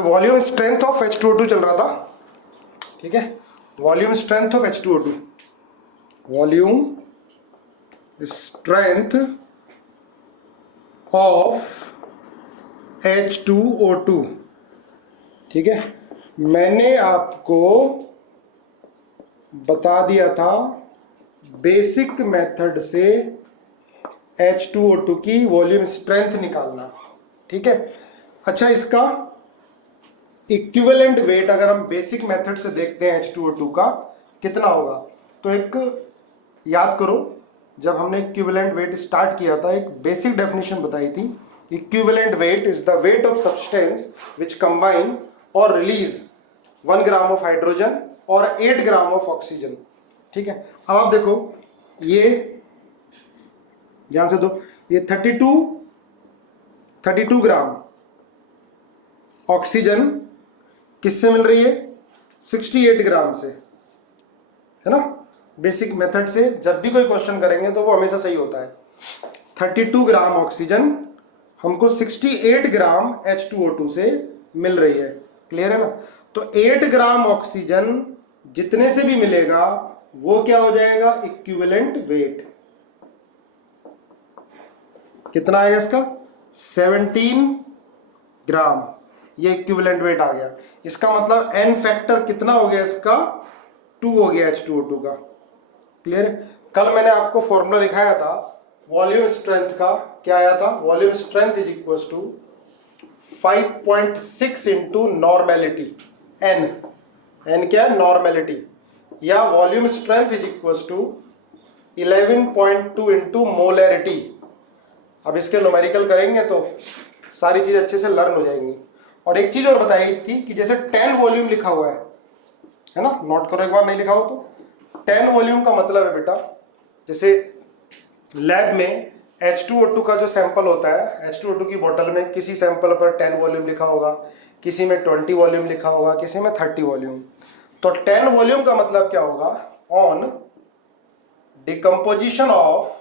Volume strength of H2O2 चल रहा था, ठीक है। Volume strength of H2O2, volume strength of H2O2, ठीक है। मैंने आपको बता दिया था बेसिक मेथड से H2O2 की वॉल्यूम स्ट्रेंथ निकालना, ठीक है। अच्छा, इसका इक्विवेलेंट वेट अगर हम बेसिक मेथड से देखते हैं H2O2 का कितना होगा, तो एक याद करो, जब हमने इक्विवेलेंट वेट स्टार्ट किया था एक बेसिक डेफिनेशन बताई थी। Equivalent weight is the weight of substance which combine और रिलीज 1 ग्राम ऑफ हाइड्रोजन और 8 ग्राम ऑफ ऑक्सीजन, ठीक है। अब आप देखो, ये ध्यान से दो, ये 32 ग्राम ऑक्सीजन किससे मिल रही है? 68 ग्राम से, है ना। बेसिक मेथड से जब भी कोई क्वेश्चन करेंगे तो वो हमेशा सही होता है। 32 ग्राम ऑक्सीजन हमको 68 ग्राम H2O2 से मिल रही है, क्लियर है ना। तो 8 ग्राम ऑक्सीजन जितने से भी मिलेगा वो क्या हो जाएगा? Equivalent weight. कितना आएगा इसका? 17 ग्राम, ये इक्विवेलेंट वेट आ गया। इसका मतलब n फैक्टर कितना हो गया इसका? 2 हो गया H2O2 का, क्लियर है। कल मैंने आपको फॉर्मूला लिखाया था वॉल्यूम स्ट्रेंथ का, क्या आया था? Volume strength is equal to 5.6 into normality, n क्या है? नॉर्मेलिटी। या volume strength is equal to 11.2 into molarity. अब इसके न्यूमेरिकल करेंगे तो सारी चीज अच्छे से लर्न हो जाएंगी। और एक चीज और बताई थी कि जैसे 10 वॉल्यूम लिखा हुआ है ना, नोट करो एक बार, नहीं लिखा हो तो। 10 वॉल्यूम का मतलब है बेटा, जैसे लैब में H2O2 का जो सैंपल होता है, H2O2 की बोतल में किसी सैंपल पर 10 वॉल्यूम लिखा होगा, किसी में 20 वॉल्यूम लिखा होगा, किसी में 30 वॉल्यूम। तो 10 वॉल्यूम का मतलब क्या होगा? On decomposition of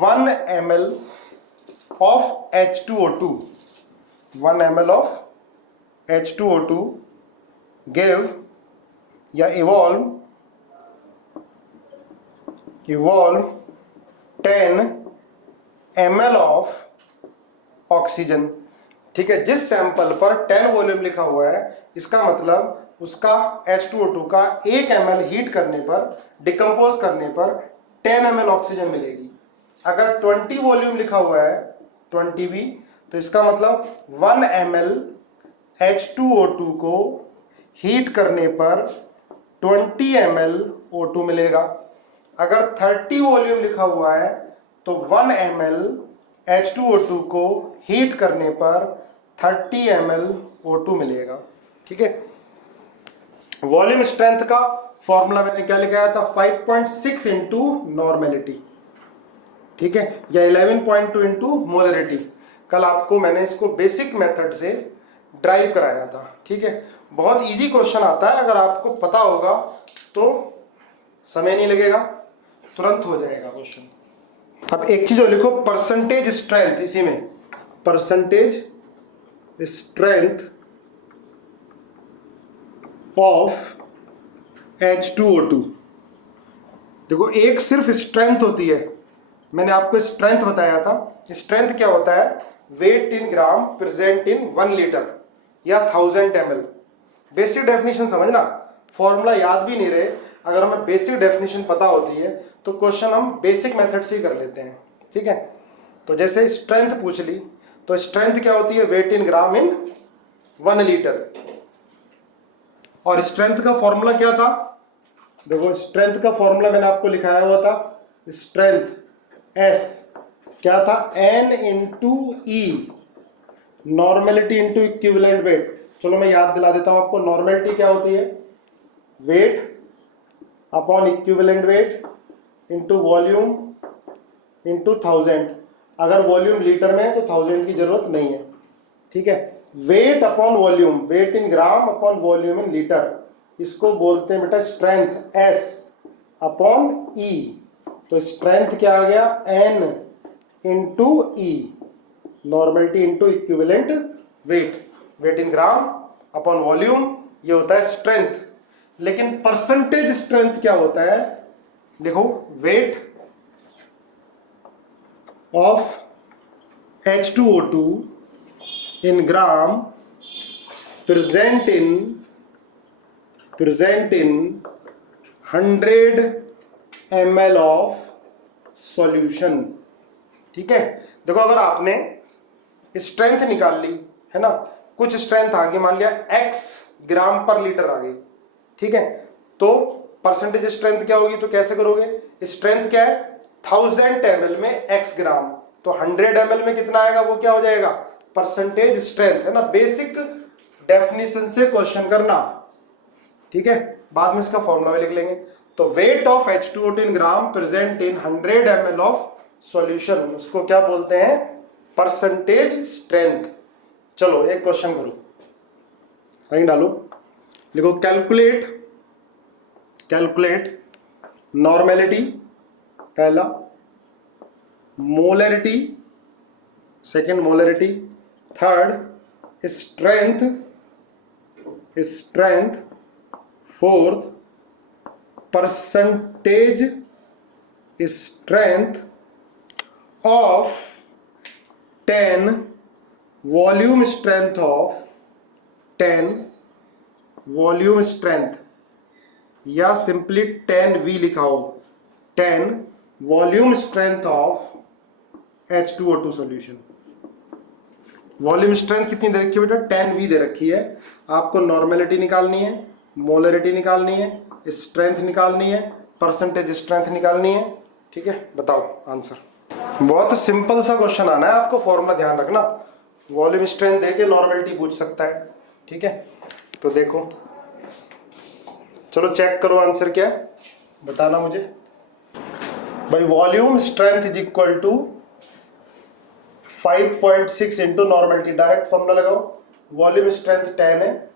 1 ml of H2O2, 1 ml of H2O2 give या evolve 10 ml of ऑक्सीजन, ठीक है। जिस सैंपल पर 10 वॉल्यूम लिखा हुआ है, इसका मतलब उसका H2O2 का 1 ml हीट करने पर, डिकम्पोज करने पर 10 ml ऑक्सीजन मिलेगी। अगर 20 वॉल्यूम लिखा हुआ है, 20V, तो इसका मतलब 1 ml H2O2 को हीट करने पर 20 ml O2 मिलेगा। अगर 30 वॉल्यूम लिखा हुआ है तो 1 ml H2O2 को हीट करने पर 30 ml O2 मिलेगा, ठीक है। वॉल्यूम स्ट्रेंथ का फॉर्मूला मैंने क्या लिखाया था? 5.6 इंटू नॉर्मेलिटी, ठीक है, या 11.2 इंटू मोलरिटी। कल आपको मैंने इसको बेसिक मेथड से ड्राइव कराया था, ठीक है। बहुत इजी क्वेश्चन आता है, अगर आपको पता होगा तो समय नहीं लगेगा, तुरंत हो जाएगा क्वेश्चन। अब एक चीज और लिखो, परसेंटेज स्ट्रेंथ। इसी में परसेंटेज स्ट्रेंथ ऑफ H2O2। देखो, एक सिर्फ स्ट्रेंथ होती है, मैंने आपको स्ट्रेंथ बताया था। स्ट्रेंथ क्या होता है? Weight in gram present in 1 litre या 1000 ml। बेसिक डेफिनेशन समझना, फॉर्मूला याद भी नहीं रहे, अगर हमें बेसिक डेफिनेशन पता होती है तो क्वेश्चन हम बेसिक मेथड से ही कर लेते हैं, ठीक है। तो जैसे स्ट्रेंथ पूछ ली, तो स्ट्रेंथ क्या होती है? Weight in gram in 1 litre. और स्ट्रेंथ का फॉर्मूला क्या था? देखो, स्ट्रेंथ का फॉर्मूला मैंने आपको लिखाया हुआ था, स्ट्रेंथ S क्या था? N into E, normality into equivalent wait. चलो मैं याद दिला देता हूं आपको, नॉर्मेलिटी क्या होती है? Weight upon equivalent weight into volume into 1000। अगर वॉल्यूम लीटर में है तो 1000 की जरूरत नहीं है, ठीक है। Weight upon volume, weight in gram upon volume in litre, इसको बोलते हैं बेटा स्ट्रेंथ S अपॉन E। तो स्ट्रेंथ क्या आ गया? N into E, normality into equivalent weight, weight in gram upon volume, ये होता है स्ट्रेंथ। लेकिन परसेंटेज स्ट्रेंथ क्या होता है, देखो weight of H2O2 in gram present in 100 ml of solution। ठीक है, देखो अगर आपने स्ट्रेंथ निकाल ली है ना, कुछ स्ट्रेंथ आ गई, मान लिया x ग्राम पर लीटर आ गई, ठीक है, तो परसेंटेज स्ट्रेंथ क्या होगी, तो कैसे करोगे, स्ट्रेंथ क्या है 1000 ml में x ग्राम, तो 100 ml में कितना आएगा, वो क्या हो जाएगा परसेंटेज स्ट्रेंथ, है ना। बेसिक डेफिनेशन से क्वेश्चन करना, ठीक है, बाद में इसका फॉर्मूला भी लिख लेंगे। तो weight of H2O2 in gram present in 100 ml of solution, उसको क्या बोलते हैं, परसेंटेज स्ट्रेंथ। चलो एक क्वेश्चन करो, कहीं डालो, लिखो कैलकुलेट नॉर्मेलिटी पहला, molarity second, molarity third, strength fourth, percentage strength of 10, volume strength of 10, volume strength, या सिंपली 10V लिखाओ, 10 volume strength of H2O2 solution. Volume strength कितनी दे रखी है बेटा, 10V दे रखी है। आपको नॉर्मेलिटी निकालनी है, मोलरिटी निकालनी है, स्ट्रेंथ निकालनी है, परसेंटेज स्ट्रेंथ निकालनी है, ठीक है, बताओ आंसर। बहुत सिंपल सा क्वेश्चन आना है आपको, फॉर्मूला ध्यान रखना, वॉल्यूम स्ट्रेंथ देके नॉर्मेलिटी पूछ सकता है, ठीक है। तो देखो, चलो चेक करो आंसर क्या है, बताना मुझे भाई। Volume strength is equal to 5.6 into normality, direct formula लगाओ। वॉल्यूम स्ट्रेंथ 10 है,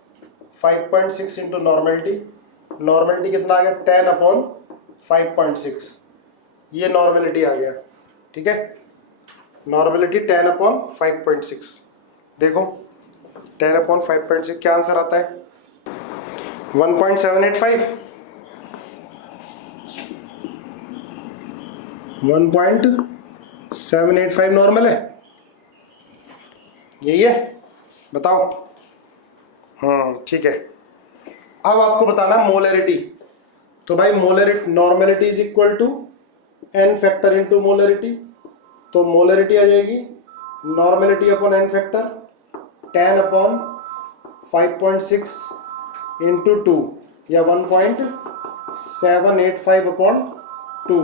5.6 इंटू नॉर्मेलिटी कितना आ गया, 10 अपॉन 5.6, ये नॉर्मेलिटी आ गया, ठीक है, नॉर्मेलिटी 10 अपॉन 5.6। देखो 10 अपॉन 5.6 क्या आंसर आता है, 1.785, 1.785 नॉर्मल है, यही है, बताओ। ठीक है, अब आपको बताना मोलरिटी। तो भाई molarity, normality is equal to n factor into molarity, तो मोलरिटी आ जाएगी normality upon n factor 10 upon 5.6 into 2, या 1.785 अपॉन 2,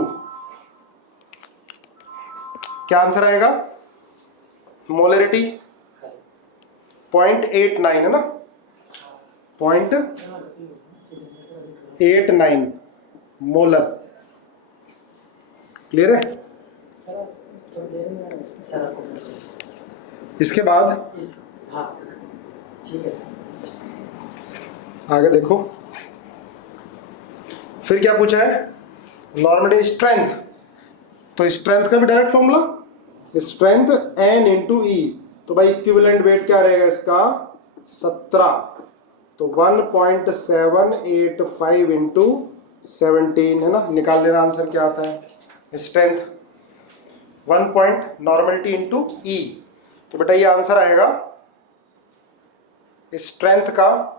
क्या आंसर आएगा, मोलरिटी 0.89 है ना, 0.89 मोलर, क्लियर है। इसके बाद आगे देखो, फिर क्या पूछा है, नॉर्मल स्ट्रेंथ, तो स्ट्रेंथ का भी direct formula, strength N into E, तो भाई इक्विवेलेंट वेट क्या रहेगा इसका 17, तो 1.785 इंटू 17 है ना, निकाल लेना आंसर क्या आता है, स्ट्रेंथ 1 नॉर्मेलिटी इंटू ई, तो बेटा ये आंसर आएगा स्ट्रेंथ का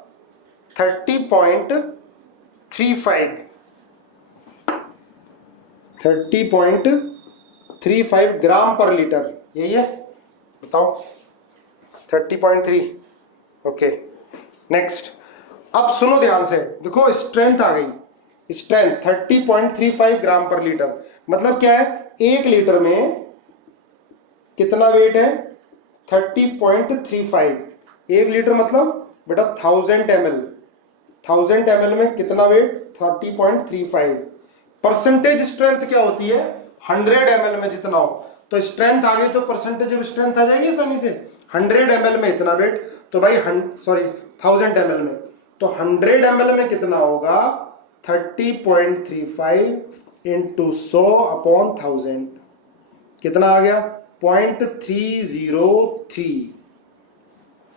30.35 ग्राम पर लीटर, यही है, बताओ 30.3। ओके नेक्स्ट, अब सुनो ध्यान से, देखो स्ट्रेंथ आ गई, स्ट्रेंथ 30.35 ग्राम पर लीटर, मतलब क्या है, 1 लीटर में कितना वेट है 30.35, 1 लीटर मतलब बेटा 1000 ml, 1000 ml में कितना वेट 30.35। परसेंटेज स्ट्रेंथ क्या होती है 100 ml में जितना हो, तो स्ट्रेंथ आ गई तो परसेंटेज ऑफ स्ट्रेंथ आ जाएगी आसानी से, 100 ml में इतना वेट, तो भाई 1000 ml में, तो 100 ml में कितना होगा 30.35 इंटू 100 अपॉन 1000, कितना आ गया 0.303।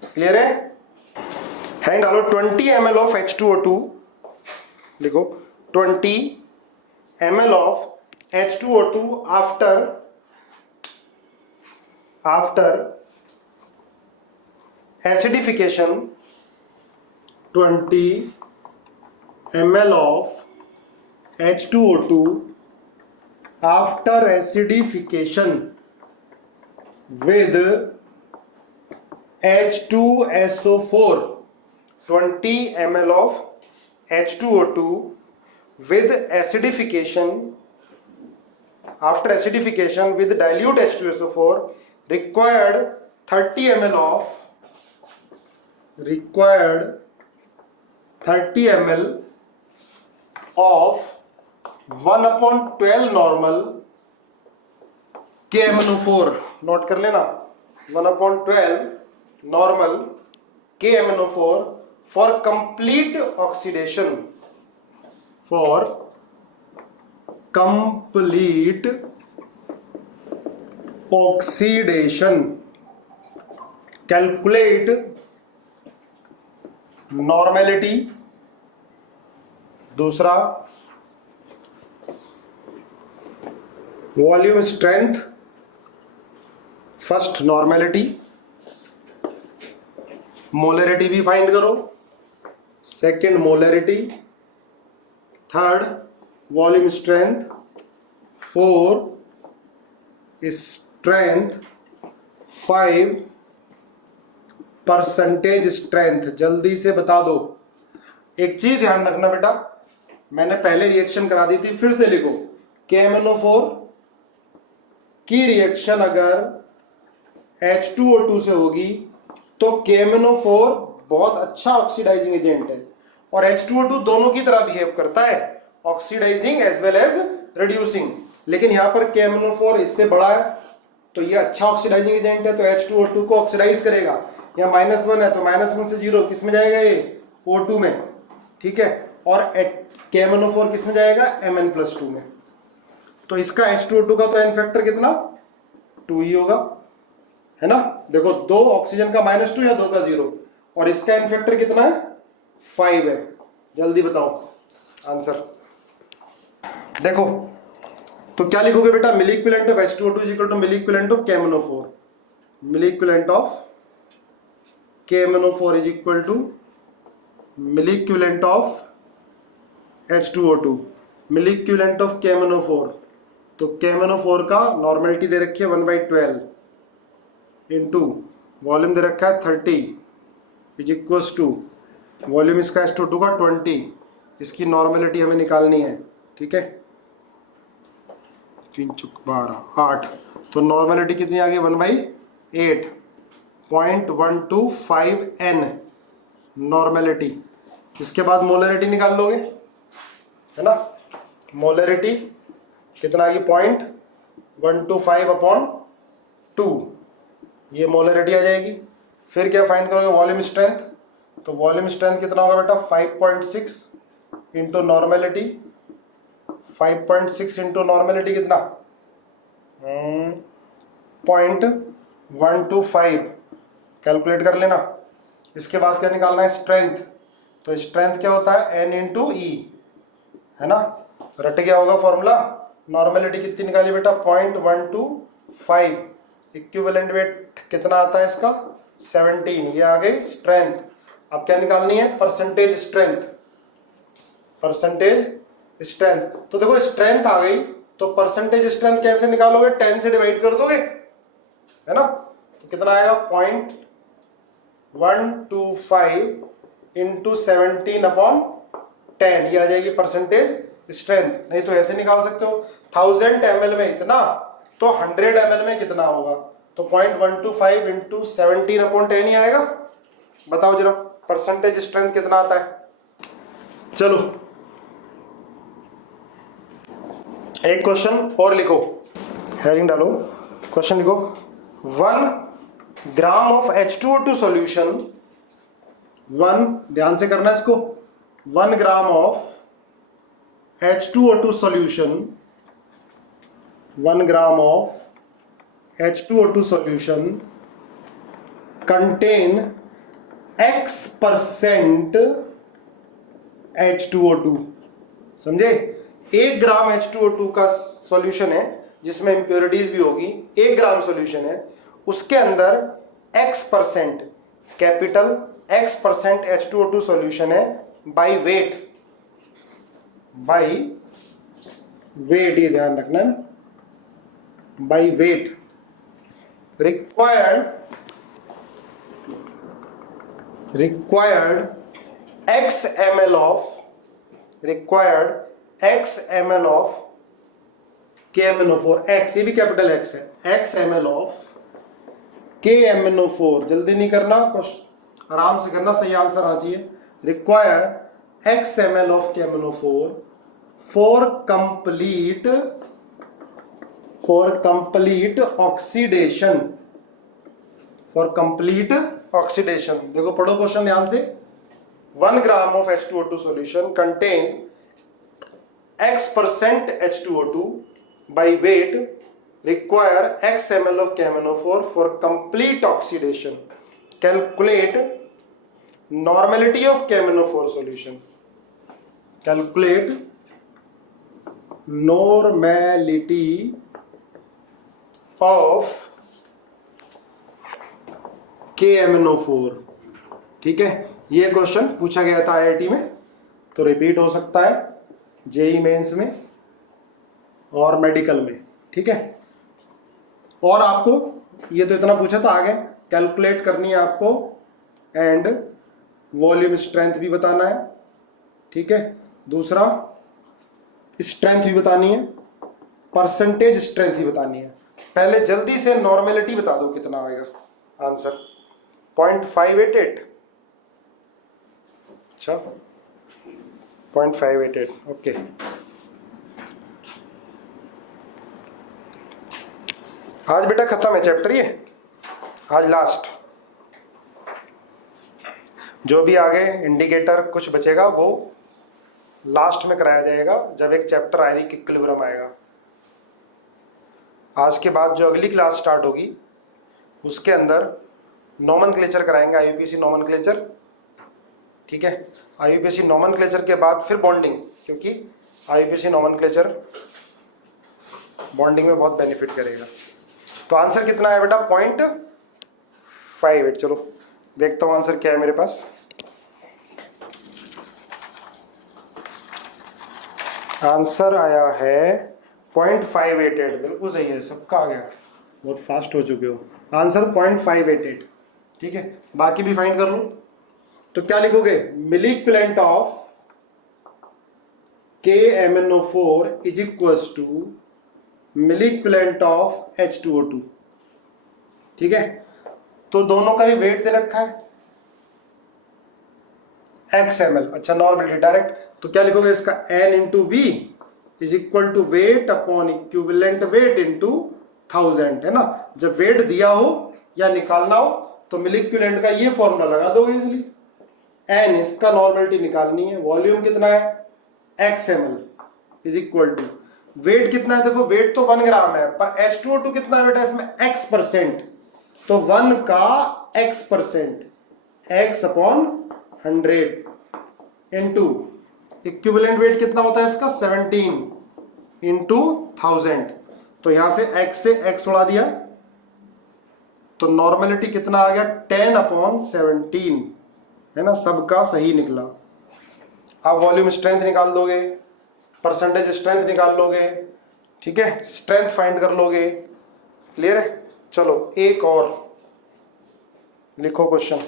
क्लियर है? हैंड डालो 20 ml ऑफ H2O2, लिखो 20 ml of H2O2 after acidification, 20 ml of H2O2 after acidification with H2SO4, 20 ml of H2O2 with acidification, after acidification with dilute H2SO4 required 30 ml of 1/12 normal KMnO4, note कर लेना 1/12 normal KMnO4 for complete oxidation, calculate normality, दूसरा volume strength, first normality, molarity भी find करो, second molarity, third volume strength, four strength, 5 percentage strength. जल्दी से बता दो। एक चीज ध्यान रखना बेटा, मैंने पहले रिएक्शन करा दी थी, फिर से लिखो KMnO4 की रिएक्शन अगर H2O2 से होगी तो KMnO4 बहुत अच्छा ऑक्सीडाइजिंग एजेंट है और H2O2 दोनों की तरह बिहेव करता है, oxidizing as well as reducing. लेकिन यहां पर KMnO4 इससे बड़ा है तो ये अच्छा ऑक्सीडाइजिंग एजेंट है, तो H2O2 को ऑक्सीडाइज करेगा। यहाँ -1 है तो -1 से 0 किस में जाएगा, ये O2 में, ठीक है। और KMnO4 किस में जाएगा, Mn+2 में। तो इसका H2O2 का तो एन फैक्टर कितना, 2 ही होगा, है ना। देखो 2 ऑक्सीजन का -2 या 2 का 0, और इसका एन फैक्टर कितना है, 5 है। जल्दी बताओ आंसर। देखो तो क्या लिखोगे बेटा, milliequivalent of H2O2 is equal to milliequivalent of KMnO4। Milliequivalent of KMnO4 is equal to milliequivalent of H2O2, milliequivalent of KMnO4। तो KMnO4 का नॉर्मेलिटी दे रखी है 1/12 इंटू वॉल्यूम दे रखा है 30 इज इक्वल्स टू वॉल्यूम इसका H2O2 का 20, इसकी नॉर्मेलिटी हमें निकालनी है, ठीक है। 3 × 12 8, तो नॉर्मेलिटी कितनी आ गई, 1/8, 0.125 N नॉर्मेलिटी। इसके बाद मोलरिटी निकाल लोगे, है ना। मोलरिटी कितना आ गई, 0.125/2, ये मोलरिटी आ जाएगी। फिर क्या फाइंड करोगे, वॉल्यूम स्ट्रेंथ। तो वॉल्यूम स्ट्रेंथ कितना होगा बेटा, 5.6 इंटू नॉर्मेलिटी, 5.6 इंटू नॉर्मेलिटी कितना, 0.125, कैलकुलेट कर लेना। इसके बाद क्या निकालना है, स्ट्रेंथ। तो स्ट्रेंथ क्या होता है, N इंटू E, है ना। रट गया होगा फॉर्मूला। नॉर्मेलिटी कितनी निकाली बेटा, 0.125, इक्विवेलेंट वेट कितना आता है इसका, 17, ये आ गई स्ट्रेंथ। अब क्या निकालनी है, परसेंटेज स्ट्रेंथ, परसेंटेज स्ट्रेंथ। तो देखो स्ट्रेंथ आ गई, तो परसेंटेज स्ट्रेंथ कैसे निकालोगे, 10 से डिवाइड कर दोगे, है ना। तो कितना आएगा, 0.125 इंटू 17/10, ये आ जाएगी परसेंटेज स्ट्रेंथ। नहीं तो ऐसे निकाल सकते हो, 1000 ml में इतना, तो 100 ml में कितना होगा, तो 0.125 इंटू 17/10 ही आएगा। बताओ जरा परसेंटेज स्ट्रेंथ कितना आता है। चलो एक क्वेश्चन और लिखो, हेडिंग डालो, क्वेश्चन लिखो, 1 ग्राम ऑफ H2O2 सॉल्यूशन, 1, ध्यान से करना इसको, 1 gram of H2O2 solution, 1 gram of H2O2 solution contain X% H2O2। समझे? 1 ग्राम H2O2 का सॉल्यूशन है जिसमें इंप्योरिटीज भी होगी, 1 ग्राम सॉल्यूशन है, उसके अंदर X%, capital X% H2O2 solution है बाय वेट, ये ध्यान रखना ना, by weight required X ml of KMnO4, X, ये भी कैपिटल X है, X ml of KMnO4। जल्दी नहीं करना, कुछ आराम से करना, सही आंसर आना चाहिए। Require X ml of KMnO4 for complete oxidation। देखो पढ़ो क्वेश्चन ध्यान से। 1 gram of H2O2 solution contain X% H2O2 by weight, require X ml of KMnO4 for complete oxidation। Calculate normality of KMnO4 solution। Calculate normality of KMnO4। ठीक है, ये question पूछा गया था आईआईटी में, तो रिपीट हो सकता है जेई मेंस में और मेडिकल में। ठीक है, और आपको ये तो इतना पूछा था, आगे कैलकुलेट करनी है आपको एंड वॉल्यूम स्ट्रेंथ भी बताना है। ठीक है, दूसरा स्ट्रेंथ भी बतानी है, परसेंटेज स्ट्रेंथ ही बतानी है। पहले जल्दी से नॉर्मेलिटी बता दो कितना आएगा आंसर। 0.588, अच्छा 0.588, ओके। आज बेटा खत्म है चैप्टर, ये आज लास्ट। जो भी आगे इंडिकेटर कुछ बचेगा वो लास्ट में कराया जाएगा जब एक चैप्टर आयनिक इक्विलिब्रियम आएगा। आज के बाद जो अगली क्लास स्टार्ट होगी उसके अंदर नोमेनक्लेचर कराएंगे, आईयूपीएसी नोमेनक्लेचर। ठीक है, आईयूपीएसी नोमेनक्लेचर के बाद फिर बॉन्डिंग, क्योंकि आईयूपीएसी नोमेनक्लेचर बॉन्डिंग में बहुत बेनिफिट करेगा। तो आंसर कितना है बेटा? 0.58। चलो देखता हूँ आंसर क्या है मेरे पास। आंसर आया है 0.588, बिल्कुल सही है, सबका आ गया, बहुत फास्ट हो चुके हो। आंसर 0.588। ठीक है, बाकी भी फाइंड कर लो। तो क्या लिखोगे? Milliequivalent of KMnO4 is equals to milliequivalent of H2O2। ठीक है, तो दोनों का ही वेट दे रखा है XML। अच्छा, नॉर्मलिटी डायरेक्ट, तो क्या लिखोगे इसका? N into V is equal to weight upon equivalent weight into 1000, है ना। जब वेट दिया हो या निकालना हो तो मिलिक्विलेंट का ये फॉर्मूला लगा दोगे इजिली। N इसका नॉर्मलिटी निकालनी है, वॉल्यूम कितना है XML is equal to weight कितना है। देखो वेट तो 1 ग्राम है, पर H2O2 कितना है बेटा इसमें? X%, तो 1 का X%, X upon 100 into equivalent wait कितना होता है इसका? 17 इंटू 1000। तो यहां से X से X उड़ा दिया, तो नॉर्मेलिटी कितना आ गया? 10 अपॉन 17, है ना, सबका सही निकला। आप वॉल्यूम स्ट्रेंथ निकाल दोगे, परसेंटेज स्ट्रेंथ निकाल लोगे, ठीक है, स्ट्रेंथ फाइंड कर लोगे। क्लियर है? चलो एक और लिखो क्वेश्चन,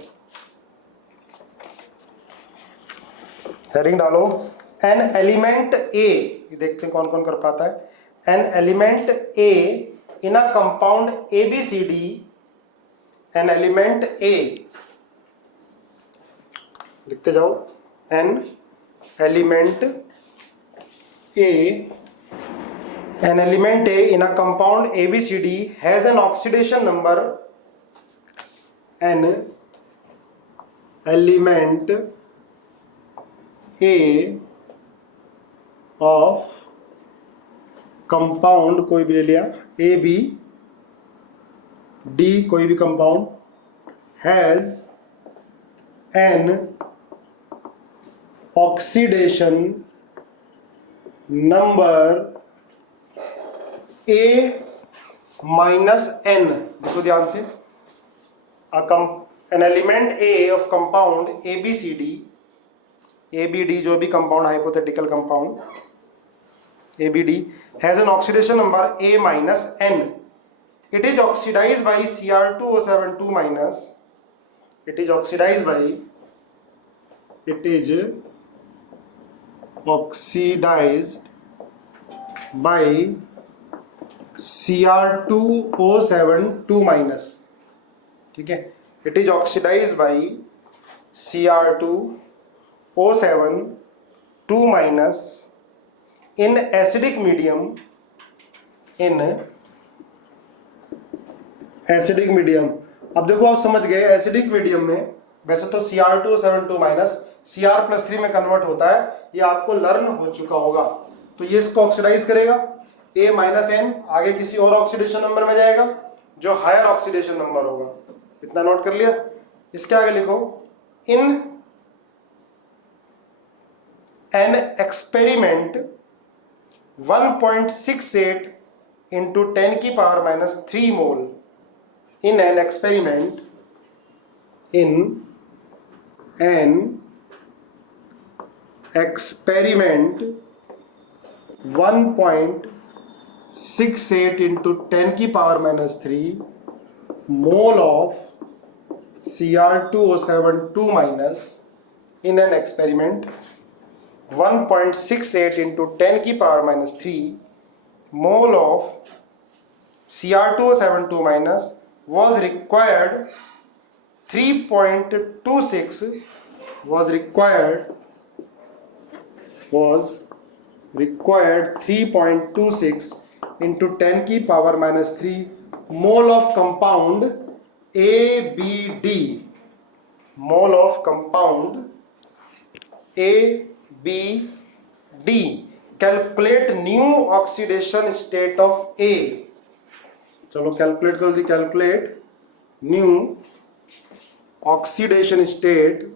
हेडिंग डालो। एन एलिमेंट ए, देखते हैं कौन कौन कर पाता है। An element A in a compound ABCD, an element A, लिखते जाओ। An element A, an element A in a compound ABCD has an oxidation number, an element A of compound कोई भी ले लिया AB डी कोई भी compound has an oxidation number A minus N. देखो ध्यान से, an element A of compound ABD जो भी compound hypothetical compound ABD has an oxidation number A माइनस N। It is oxidized by Cr2O7 minus, it is oxidized by Cr2O7 minus. ठीक है, it is oxidized by Cr2O7 minus in acidic medium, अब देखो आप समझ गए acidic medium में वैसे तो Cr2O7 माइनस Cr+3 में कन्वर्ट होता है, ये आपको लर्न हो चुका होगा। तो ये इसको ऑक्सीडाइज करेगा A माइनस N, आगे किसी और ऑक्सीडेशन नंबर में जाएगा जो हायर ऑक्सीडेशन नंबर होगा। इतना नोट कर लिया। इसके आगे लिखो, in an experiment 1.68 into 10⁻³ mole, in an experiment 1.68 into 10⁻³ mole of Cr2O7 minus, in an experiment 1.68 into 10⁻³ mole of Cr2O7 minus was required 3.26 was required 3.26 into 10⁻³ mole of compound ABD, mole of compound ABD। Calculate new oxidation state of A। चलो calculate कर दी, calculate new oxidation state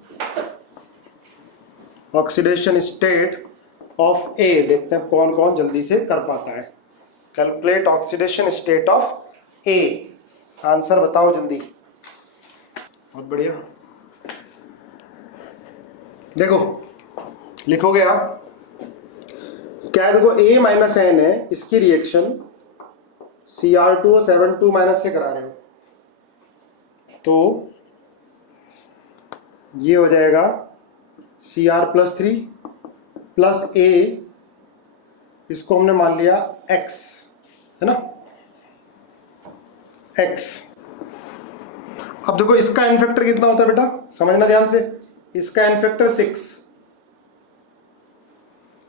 of A. देखते हैं कौन कौन जल्दी से कर पाता है। Calculate oxidation state of A, answer बताओ जल्दी। बहुत बढ़िया, देखो लिखोगे आप क्या, देखो A माइनस N है, इसकी रिएक्शन Cr2O7 माइनस से करा रहे हो तो ये हो जाएगा Cr+3 प्लस A, इसको हमने मान लिया X, है ना, X। अब देखो इसका एन फैक्टर कितना होता है बेटा, समझना ध्यान से। इसका एन फैक्टर 6,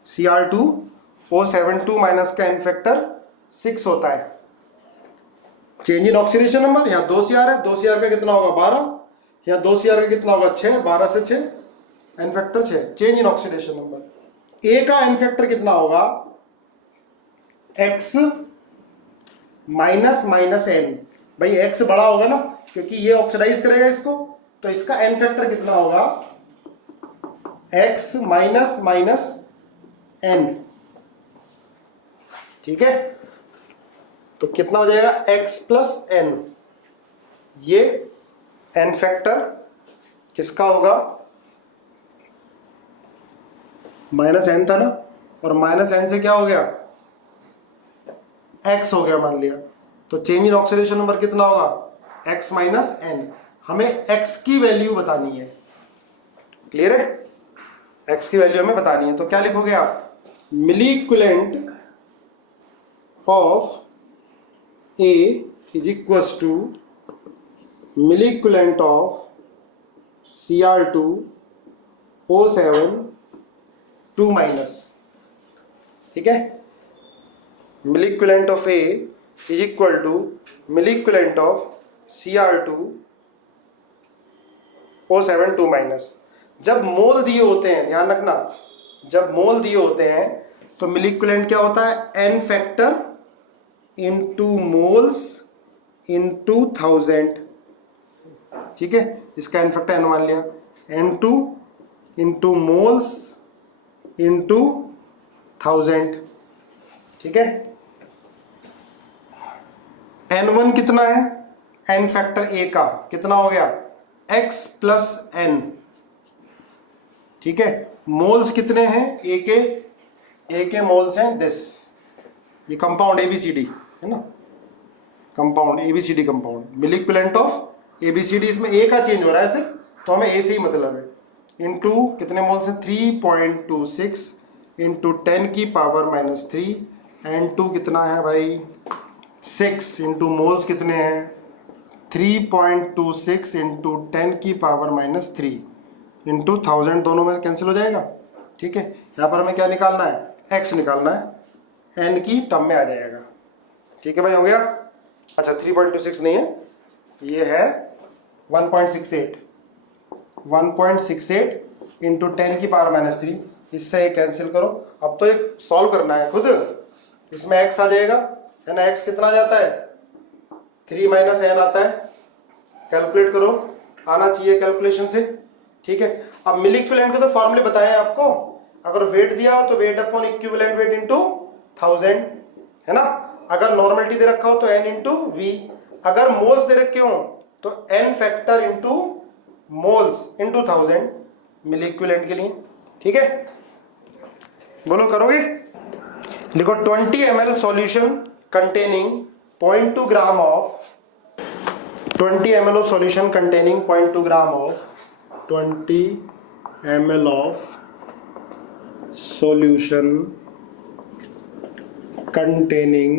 Cr2O7 माइनस का एन फैक्टर 6 होता है। चेंज इन ऑक्सीडेशन नंबर, यहाँ 2Cr है, 2Cr का कितना होगा 12, यहाँ 2Cr का कितना होगा 6, 12 से 6, n factor 6। Change in oxidation number. A का एन फैक्टर कितना होगा, x माइनस माइनस एन। भाई x बड़ा होगा ना, क्योंकि ये ऑक्सीडाइज करेगा इसको, तो इसका एन फैक्टर कितना होगा, x माइनस माइनस एन। ठीक है, तो कितना हो जाएगा x प्लस एन। ये एन फैक्टर किसका होगा, माइनस एन था ना, और माइनस एन से क्या हो गया, x हो गया मान लिया। तो चेंज इन ऑक्सीडेशन नंबर कितना होगा, x माइनस एन। हमें x की वैल्यू बतानी है, क्लियर है, x की वैल्यू हमें बतानी है। तो क्या लिखोगे आप, मिलीक्विलेंट of A is equals to milliculent of Cr2O7 minus। ठीक है, milliculent of A is equal to milliculent of Cr2O7 minus। जब मोल दिए होते हैं, ध्यान रखना, जब मोल दिए होते हैं तो मिलीक्युलेंट क्या होता है, N factor into moles into 1000, ठीक है, इसका n फैक्टर n मान लिया, N2 इंटू मोल्स इंटू 1000, ठीक है। N1 कितना है, n फैक्टर a का कितना हो गया, x प्लस n, ठीक है। मोल्स कितने हैं a के मोल्स हैं दिस, ये कंपाउंड ABCD है ना, compound ABCD compound, mill equivalent of ABCD, इसमें a का चेंज हो रहा है सिर्फ, तो हमें a से ही मतलब है। इंटू कितने मोल्स हैं, 3.26 इंटू 10 की पावर -3, N2 कितना है भाई 6, इंटू मोल्स कितने हैं 3.26 इंटू 10 की पावर -3 इंटू 1000, दोनों में कैंसिल हो जाएगा, ठीक है। यहाँ पर हमें क्या निकालना है, x निकालना है, n की टर्म में आ जाएगा, ठीक है भाई, हो गया। अच्छा 3.26 नहीं है, ये है 1.68 इंटू 10 की पावर -3, इससे कैंसिल करो। अब तो एक सॉल्व करना है खुद, इसमें x आ जाएगा है ना, x कितना जाता है 3 - n आता है, कैलकुलेट करो, आना चाहिए कैलकुलेशन से, ठीक है। अब मिल इक्विवेलेंट के तो फॉर्मूले बताए आपको, अगर वेट दिया हो तो wait upon equivalent weight into 1000 है ना, अगर नॉर्मलिटी दे रखा हो तो n इंटू वी, अगर मोल्स दे रखे हो तो n factor into moles into 1000 मिल इक्विवेलेंट के लिए, ठीक है। बोलो करोगे, लिखो 20 ml solution containing 0.2 gram of 20 ml of solution containing 0.2 gram of 20 ml of solution containing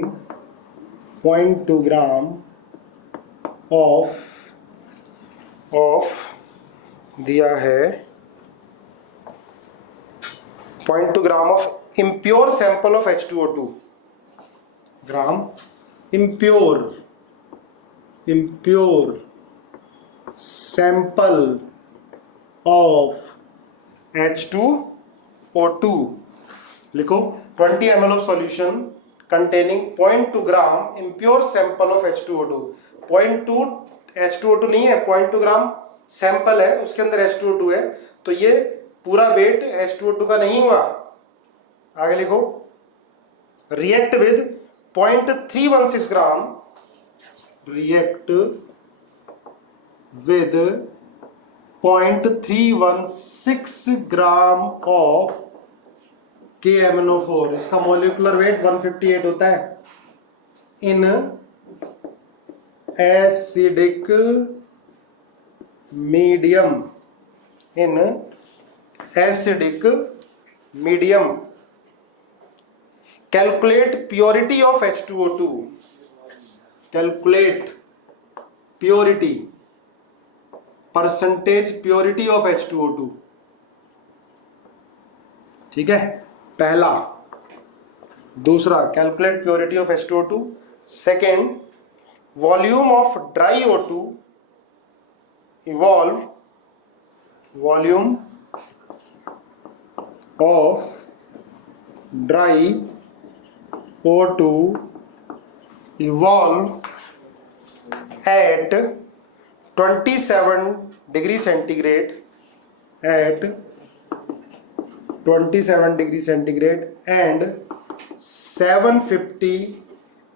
0.2 gram of दिया है 0.2 gram of impure sample of H2O2 gram impure sample of H2O2, लिखो 20 ml of solution containing 0.2 gram impure sample of H2O2, 0.2 H2O2 नहीं है, 0.2 gram sample है, उसके अंदर H2O2 है, तो ये पूरा वेट H2O2 का नहीं हुआ। आगे लिखो react with 0.316 gram, react with 0.316 gram of KMnO4, इसका मॉलिक्यूलर वेट 158 होता है, in acidic medium, calculate purity of H2O2, calculate purity, percentage purity of H2O2, ठीक है, पहला। दूसरा calculate purity of H2O2, second volume of dry O2, evolve volume of dry O2 evolve at 27 degree centigrade, at 27 degree centigrade and 750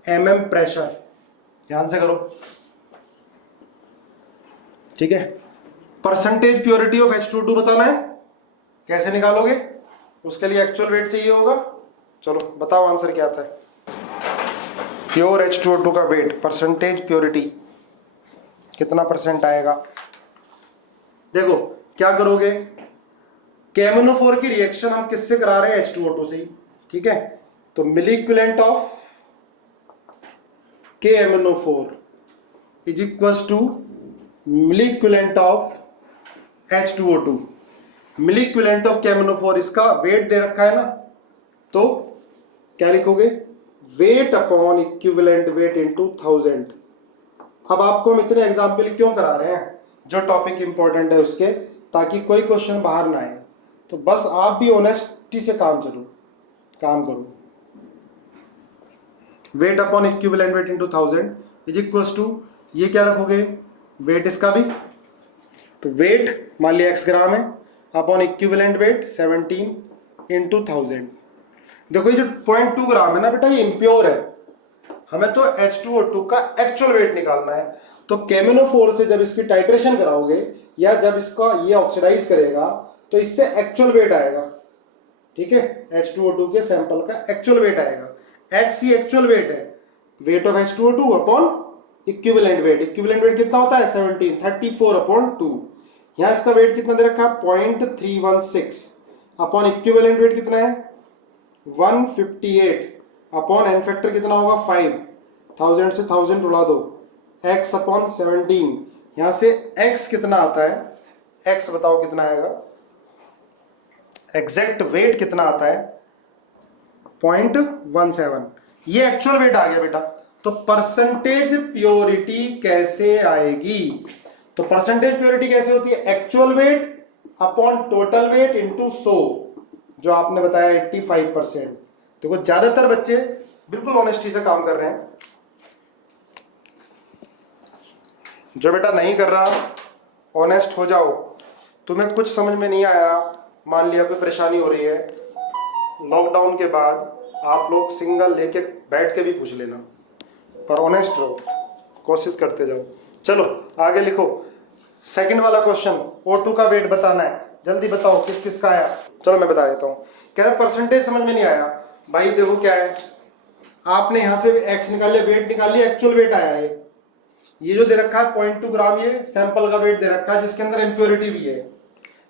mm pressure, ध्यान से करो, ठीक है। Percentage purity of H2O2 बताना है, कैसे निकालोगे, उसके लिए एक्चुअल वेट चाहिए होगा, चलो बताओ आंसर क्या आता है। प्योर H2O2 का वेट, परसेंटेज प्योरिटी कितना परसेंट आएगा, देखो क्या करोगे, KMnO4 की रिएक्शन हम किससे करा रहे हैं, H2O2 से, ठीक है। तो milliequivalent of KMnO4 is equals to milliequivalent of H2O2, milliequivalent of KMnO4, इसका वेट दे रखा है ना, तो क्या लिखोगे, wait upon equivalent weight into 1000। अब आपको हम इतने एग्जाम्पल क्यों करा रहे हैं, जो टॉपिक इंपॉर्टेंट है उसके, ताकि कोई क्वेश्चन बाहर ना आए, तो बस आप भी ऑनेस्टी से काम करो। Weight upon equivalent weight into 1000, is equals to, ये क्या रखोगे, वेट इसका भी, तो वेट मान लिया x ग्राम है अपॉन इक्विवेलेंट वेट 17 इंटू 1000। देखो ये जो 0.2 ग्राम है ना बेटा, ये इम्प्योर है, हमें तो H2O2 का एक्चुअल वेट निकालना है। तो केमिनोफोर से जब इसकी टाइट्रेशन कराओगे या जब इसका ये ऑक्सीडाइज करेगा तो इससे एक्चुअल वेट आएगा, ठीक है, H2O2 के सैंपल का एक्चुअल वेट आएगा। x ही एक्चुअल वेट है, weight of H2O2 upon equivalent wait. Equivalent weight कितना होता है 17, 34 अपॉन 2। यहाँ इसका वेट कितना दे रखा है 0.316 अपॉन इक्विवेलेंट वेट कितना है 158 अपॉन एन फैक्टर कितना होगा 5, 1000 से 1000 उड़ा दो, x अपॉन 17। यहाँ से x कितना आता है, x बताओ कितना आएगा, एग्जैक्ट वेट कितना आता है 0.17। ये एक्चुअल वेट आ गया बेटा। तो परसेंटेज प्योरिटी कैसे आएगी, तो परसेंटेज प्योरिटी कैसे होती है, actual weight upon total weight into 100, जो आपने बताया 85%। देखो ज्यादातर बच्चे बिल्कुल ऑनेस्टी से काम कर रहे हैं, जो बेटा नहीं कर रहा ऑनेस्ट हो जाओ। तुम्हें कुछ समझ में नहीं आया, मान लिया कोई परेशानी हो रही है, लॉकडाउन के बाद आप लोग सिंगल लेके बैठ के भी पूछ लेना, पर ऑनेस्ट रहो, कोशिश करते जाओ। चलो आगे लिखो, सेकंड वाला क्वेश्चन, O2 का वेट बताना है, जल्दी बताओ किस किस का आया। चलो मैं बता देता हूँ। कह रहा परसेंटेज समझ में नहीं आया, भाई देखो क्या है, आपने यहां से x निकाल लिया, वेट निकाल लिया, एक्चुअल वेट आया है। ये जो दे रखा है 0.2 ग्राम, ये सैंपल का वेट दे रखा है जिसके अंदर इम्प्योरिटी भी है।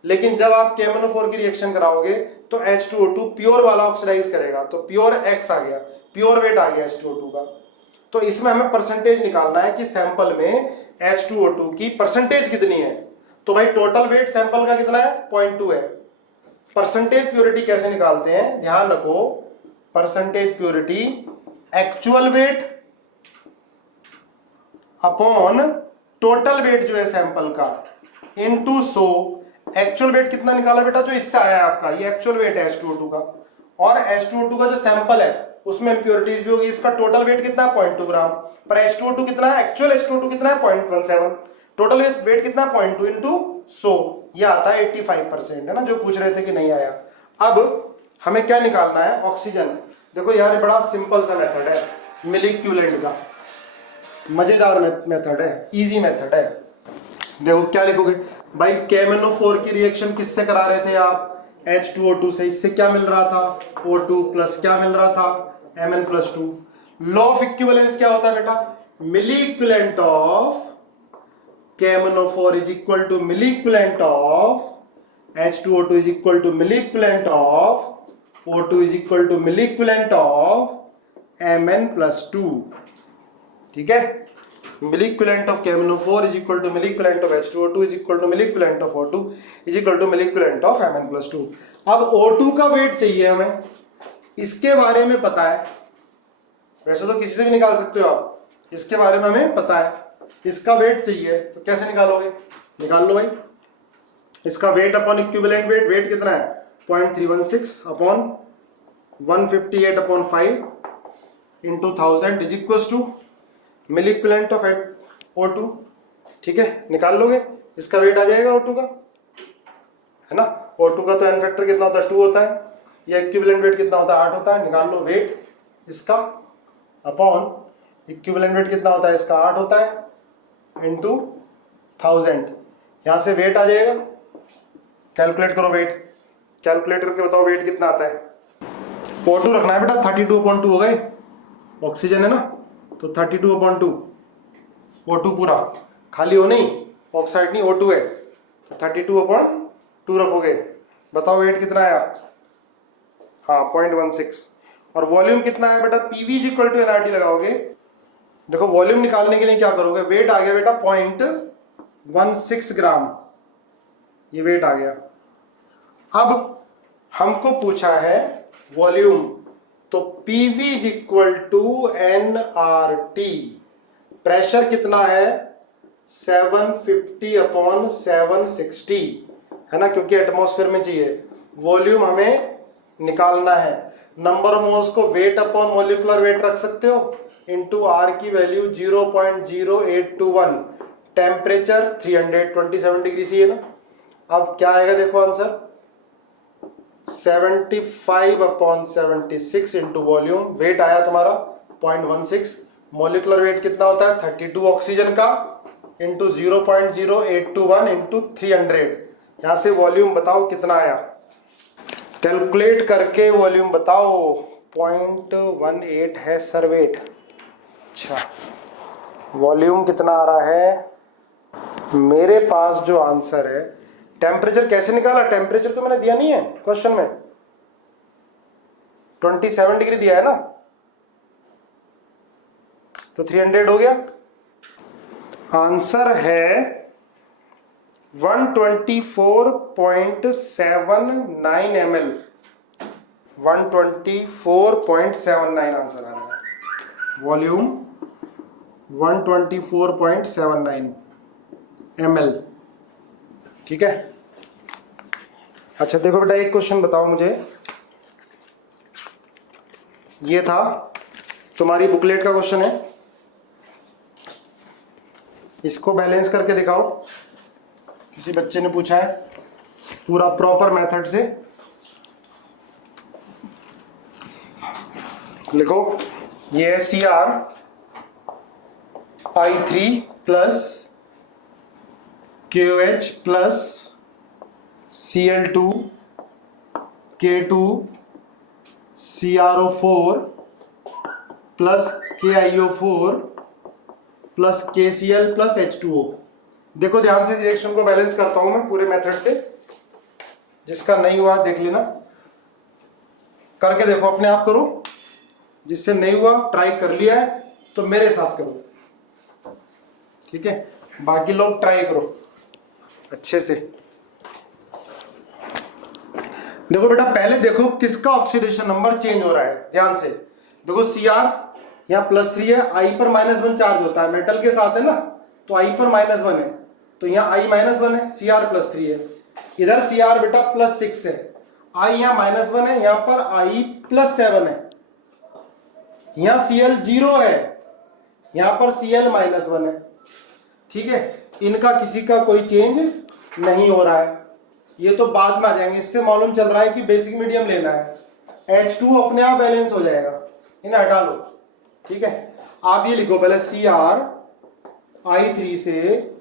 लेकिन जब आप KMnO4 की रिएक्शन कराओगे तो H2O2 प्योर वाला ऑक्सीडाइज करेगा, तो प्योर x आ गया, प्योर वेट आ गया H2O2 का। तो इसमें हमें परसेंटेज निकालना है कि सैंपल में H2O2 की परसेंटेज कितनी है। तो भाई टोटल वेट सैंपल का कितना है 0.2 है। परसेंटेज प्योरिटी कैसे निकालते हैं, ध्यान रखो, percentage purity actual weight upon total weight जो है सैंपल का इनटू 100। एक्चुअल वेट कितना निकाला बेटा, जो इससे आया है आपका, ये एक्चुअल वेट है H2O2 का, और H2O2 का जो सैंपल है उसमें इंप्योरिटीज भी होगी। इसका टोटल वेट कितना है 0.2 ग्राम, पर H2O2 कितना है, एक्चुअल H2O2 कितना है 0.17, टोटल वेट कितना है 0.2 इंटू 100, ये आता है 85%, है ना, जो पूछ रहे थे कि नहीं आया। अब हमें क्या निकालना है, ऑक्सीजन। देखो यार ये बड़ा सिंपल सा मेथड है मिलिक्यूलेंट का, मजेदार मेथड है, इजी मेथड है। देखो क्या लिखोगे भाई, KMnO4 की रिएक्शन किससे करा रहे थे आप, H2O2 से। इससे क्या मिल रहा था, O2 प्लस क्या मिल रहा था, Mn+2। लॉ ऑफ इक्विवेलेंस क्या होता है बेटा, milliequivalent of KMnO4 is equal to milliequivalent of H2O2 is equal to milliequivalent of O2 is equal to milliequivalent of Mn+2, ठीक है। Milliequivalent of KMnO4 is equal to milliequivalent of H2O2 is equal to milliequivalent of O2 is equal to milliequivalent of Mn+2। अब O2 का wait चाहिए हमें, इसके बारे में पता है, वैसे तो किसी से भी निकाल सकते हो आप, इसके बारे में हमें पता है, इसका वेट चाहिए तो कैसे निकालोगे, निकाल लो भाई। इसका weight upon equivalent weight, weight कितना है 0.316 upon 158 upon 5 into 1000 is equal to milliequivalent of O2, ठीक है, निकाल लोगे। इसका वेट आ जाएगा O2 का, है ना, O2 का तो एन फैक्टर कितना होता है 2 होता है, या इक्विवेलेंट वेट कितना होता है 8 होता है। निकाल लो वेट इसका अपॉन इक्विवेलेंट वेट कितना होता है इसका 8 होता है इंटू 1000, यहां से वेट आ जाएगा। कैलकुलेट करो वेट, कैलकुलेट करके बताओ वेट कितना आता है। O2 रखना है बेटा, 32/2 हो गए, ऑक्सीजन है ना, तो 32/2, O2 पूरा, खाली हो नहीं, ऑक्साइड नहीं, O2 है, तो 32/2 रखोगे। बताओ वेट कितना आया, हाँ 0.16। और वॉल्यूम कितना है बेटा, PV = nRT लगाओगे। देखो वॉल्यूम निकालने के लिए क्या करोगे, वेट आ गया बेटा 0.16 ग्राम, ये वेट आ गया। अब हमको पूछा है वॉल्यूम, तो PV = nRT। प्रेशर कितना है 750/760, है ना, क्योंकि एटमॉस्फेयर में चाहिए। वॉल्यूम हमें निकालना है, नंबर ऑफ मोल्स को वेट अपॉन मॉलिक्यूलर वेट रख सकते हो, इंटू आर की वैल्यू 0.0821, टेम्परेचर 327 डिग्री सी है ना। अब क्या आएगा देखो आंसर, 75/76 इंटू वॉल्यूम, वेट आया तुम्हारा 0.16, मॉलिक्यूलर वेट कितना होता है 32 ऑक्सीजन का, इंटू 0.0821 इंटू 300। यहां से वॉल्यूम बताओ कितना आया, कैलकुलेट करके वॉल्यूम बताओ। 0.18 है सर वेट। अच्छा, वॉल्यूम कितना आ रहा है मेरे पास जो आंसर है। टेम्परेचर कैसे निकाला, टेम्परेचर तो मैंने दिया नहीं है क्वेश्चन में, 27 डिग्री दिया है ना, तो 300 हो गया। आंसर है 124.79 ml, 124.79 आंसर आ रहा है, वॉल्यूम 124.79 ml। ठीक है। अच्छा देखो बेटा, एक क्वेश्चन बताओ मुझे, ये था तुम्हारी बुकलेट का क्वेश्चन है, इसको बैलेंस करके दिखाओ। किसी बच्चे ने पूछा है पूरा प्रॉपर मेथड से। लिखो, ये है Cr I3 plus KOH plus Cl2 K2 CrO4 plus KiO4 plus KCl plus H2O। देखो ध्यान से रिएक्शन को बैलेंस करता हूं मैं पूरे मेथड से, जिसका नहीं हुआ देख लेना, करके देखो, अपने आप करो, जिससे नहीं हुआ ट्राई कर लिया है तो मेरे साथ करो, ठीक है। बाकी लोग ट्राई करो अच्छे से। देखो बेटा, पहले देखो किसका ऑक्सीडेशन नंबर चेंज हो रहा है, ध्यान से देखो। Cr यहाँ +3 है, I पर -1 चार्ज होता है, मेटल के साथ है ना, तो I पर -1 है, तो यहाँ I -1 है, Cr +3 है। इधर Cr बेटा +6 है, I यहाँ -1 है, यहाँ पर I +7 है। यहाँ Cl 0 है, यहाँ पर Cl -1 है, ठीक है। इनका किसी का कोई चेंज नहीं हो रहा है, ये तो बाद में आ जाएंगे। इससे मालूम चल रहा है कि बेसिक मीडियम लेना है, H2 अपने आप बैलेंस हो जाएगा, इन्हें हटा लो, ठीक है। आप ये लिखो पहले, Cr I3 से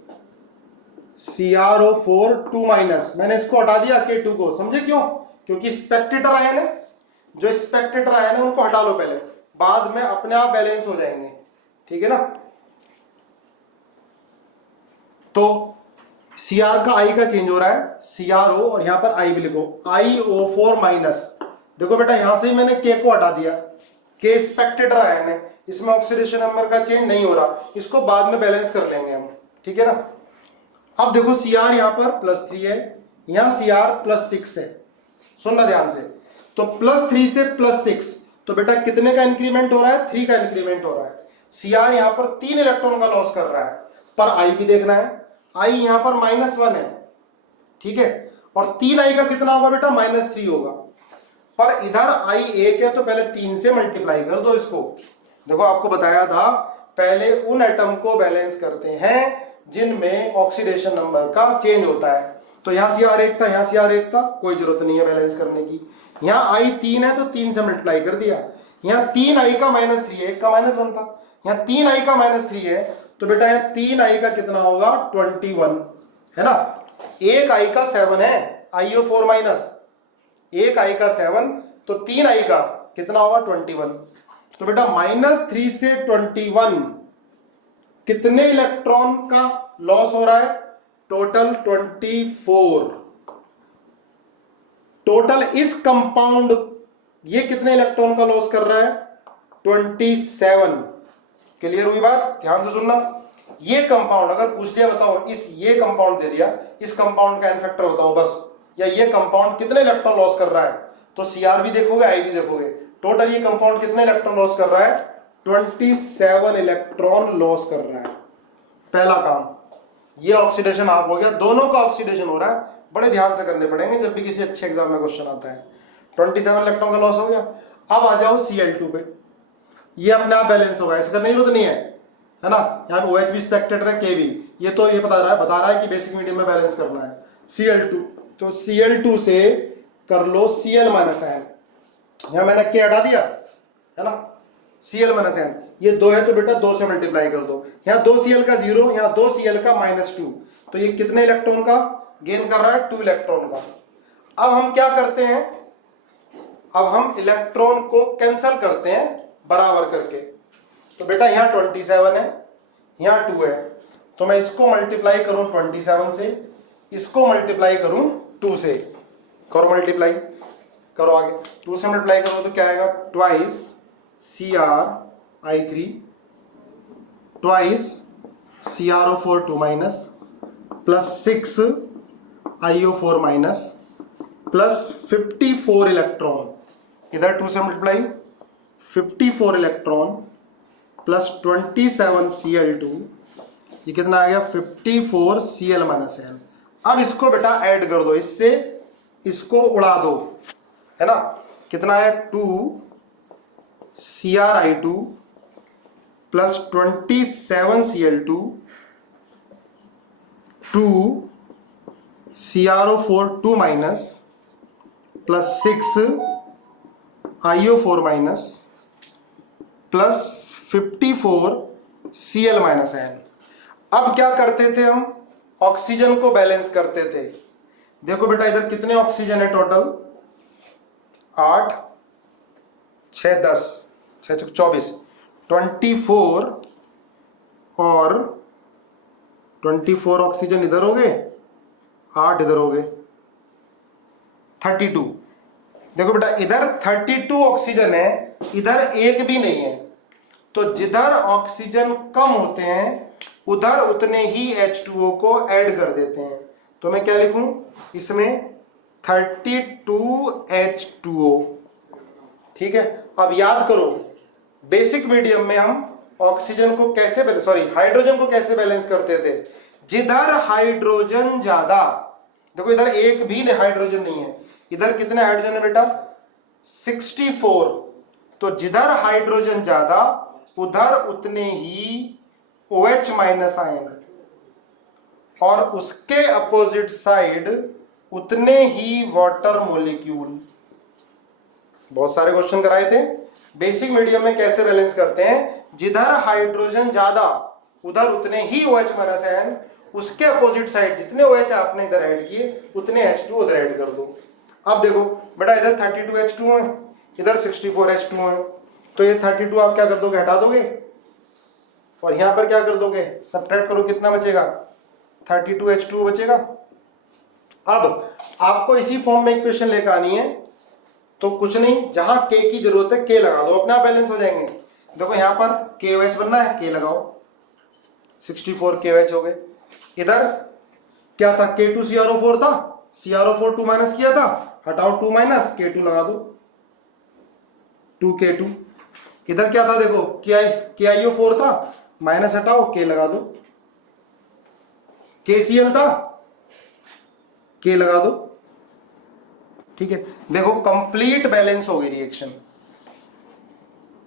CrO4 2-, मैंने इसको हटा दिया K2 को, समझे क्यों? क्योंकि स्पेक्टेटर आयन है, जो स्पेक्टेटर आयन है उनको हटा लो पहले, बाद में अपने आप बैलेंस हो जाएंगे, ठीक है ना। तो Cr का I का चेंज हो रहा है, CrO, और यहां पर I भी लिखो, IO4-। देखो बेटा, यहां से ही मैंने K को हटा दिया, K स्पेक्टेटर आयन है, इसमें ऑक्सीडेशन नंबर का चेंज नहीं हो रहा, इसको बाद में बैलेंस कर लेंगे हम, ठीक है ना। अब देखो Cr यहां पर +3 है, यहां Cr +6 है, सुनना ध्यान से। तो +3 से +6, तो बेटा कितने का इंक्रीमेंट हो रहा है, 3 का इंक्रीमेंट हो रहा है। Cr यहां पर 3 इलेक्ट्रॉन का लॉस कर रहा है, पर I भी देखना है, I यहां पर -1 है, ठीक है, और 3I का कितना होगा बेटा, -3 होगा। पर इधर I 1 है, तो पहले 3 से मल्टीप्लाई कर दो इसको। देखो आपको बताया था, पहले उन एटम को बैलेंस करते हैं जिनमें ऑक्सीडेशन नंबर का चेंज होता है। तो यहां Cr 1 था, यहां Cr 1 था, कोई जरूरत नहीं है बैलेंस करने की। यहां I 3 है, तो 3 से मल्टीप्लाई कर दिया। यहां 3I का -3 है, 1 का -1 था, यहां 3I का -3 है, तो बेटा यहां 3I का कितना होगा, 21 है ना। 1I का 7 है, IO4-, 1I का 7, तो 3I का कितना होगा, 21। तो बेटा -3 से 21 कितने इलेक्ट्रॉन का लॉस हो रहा है, टोटल 24। टोटल इस कंपाउंड ये कितने इलेक्ट्रॉन का लॉस कर रहा है, 27। क्लियर हुई बात, ध्यान से सुनना। ये कंपाउंड अगर पूछ दिया, बताओ इस ये कंपाउंड दे दिया, इस कंपाउंड का एन फैक्टर बताओ बस, या ये कंपाउंड कितने इलेक्ट्रॉन लॉस कर रहा है, तो Cr भी देखोगे, I भी देखोगे। टोटल ये कंपाउंड कितने इलेक्ट्रॉन लॉस कर रहा है, 27 इलेक्ट्रॉन लॉस कर रहा है। पहला काम ये ऑक्सीडेशन ऑफ हो गया, दोनों का ऑक्सीडेशन हो रहा है, बड़े ध्यान से करने पड़ेंगे जब भी किसी अच्छे एग्जाम में क्वेश्चन आता है। 27 इलेक्ट्रॉन का लॉस हो गया। अब आ जाओ Cl2 पे। ये अपने आप बैलेंस होगा, ऐसा करने की जरूरत नहीं है ना। यहाँ पे OH भी स्पेक्टेटर है, K भी, ये तो ये बता रहा है कि बेसिक मीडियम में बैलेंस करना है। Cl2, तो Cl2 से कर लो Cl माइनस N, यहाँ मैंने K हटा दिया है ना, Cl माइनस N, ये 2 है तो बेटा 2 से मल्टीप्लाई कर दो, यहाँ 2 Cl का 0, यहाँ 2 Cl का -2, तो ये कितने इलेक्ट्रॉन का गेन कर रहा है, 2 इलेक्ट्रॉन का। अब हम क्या करते हैं, अब हम इलेक्ट्रॉन को कैंसिल करते हैं बराबर करके। तो बेटा यहाँ 27 है, यहाँ 2 है, तो मैं इसको मल्टीप्लाई करूं 27 से, इसको मल्टीप्लाई करूं 2 से, करो मल्टीप्लाई करो आगे, 2 से मल्टीप्लाई करो तो क्या आएगा, twice Cr(I3) twice CrO4 2 minus plus 6 IO4 minus plus 54 electron, इधर 2 से मल्टीप्लाई 54 इलेक्ट्रॉन प्लस 27 Cl2, ये कितना आ गया 54 Cl माइनस N। अब इसको बेटा ऐड कर दो, इससे इसको उड़ा दो, है ना, कितना है 2 Cri2 plus 27 Cl2 2 CrO4 2 minus plus 6 IO4 minus plus 54 Cl minus N। अब क्या करते थे हम, ऑक्सीजन को बैलेंस करते थे। देखो बेटा इधर कितने ऑक्सीजन है टोटल, 8 6 10 6 24, 24 और 24 ऑक्सीजन इधर हो गए, 8 इधर हो गए, 32। देखो बेटा इधर 32 ऑक्सीजन है, इधर एक भी नहीं है, तो जिधर ऑक्सीजन कम होते हैं उधर उतने ही H2O को ऐड कर देते हैं। तो मैं क्या लिखूं इसमें 32 H2O, ठीक है। अब याद करो बेसिक मीडियम में हम ऑक्सीजन को कैसे हाइड्रोजन को कैसे बैलेंस करते थे, जिधर हाइड्रोजन ज्यादा, देखो इधर एक भी हाइड्रोजन नहीं है, इधर कितने हाइड्रोजन है बेटा 64, तो जिधर हाइड्रोजन ज्यादा उधर उतने ही OH माइनस आयन, और उसके अपोजिट साइड उतने ही वाटर मॉलिक्यूल। बहुत सारे क्वेश्चन कराए थे बेसिक मीडियम में कैसे बैलेंस करते हैं, जिधर हाइड्रोजन ज्यादा उधर उतने ही OH माइनस आयन, उसके अपोजिट साइड जितने OH आपने इधर ऐड किए उतने H2O उधर ऐड कर दो। अब देखो बेटा इधर 32 H2O है, इधर 64 H2O है, तो ये 32 आप क्या कर दोगे, हटा दोगे, और यहां पर क्या कर दोगे, सब्ट्रैक्ट करो, कितना बचेगा 32 H2O बचेगा। अब आपको इसी फॉर्म में इक्वेशन लेकर आनी है, तो कुछ नहीं, जहां K की जरूरत है K लगा दो, अपने आप बैलेंस हो जाएंगे। देखो यहां पर KOH बनना है, K लगाओ, 64 KOH हो गए। इधर क्या था, K2CrO4 था, CrO4 2 माइनस किया था, हटाओ 2 माइनस, K2 लगा दो, 2K2। इधर क्या था देखो, KiO4 था, माइनस हटाओ, K लगा दो, KCl था, K लगा दो, ठीक है। देखो कंप्लीट बैलेंस हो गई रिएक्शन,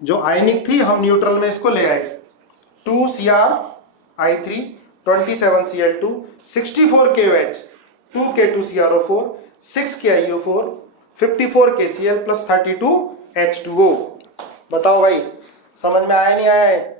जो आयनिक थी हम न्यूट्रल में इसको ले आए, 2 Cri3 27 Cl2 64 KOH 2 K2CrO4 6 KiO4 54 KCl plus 32 H2O। बताओ भाई समझ में आया नहीं आया है?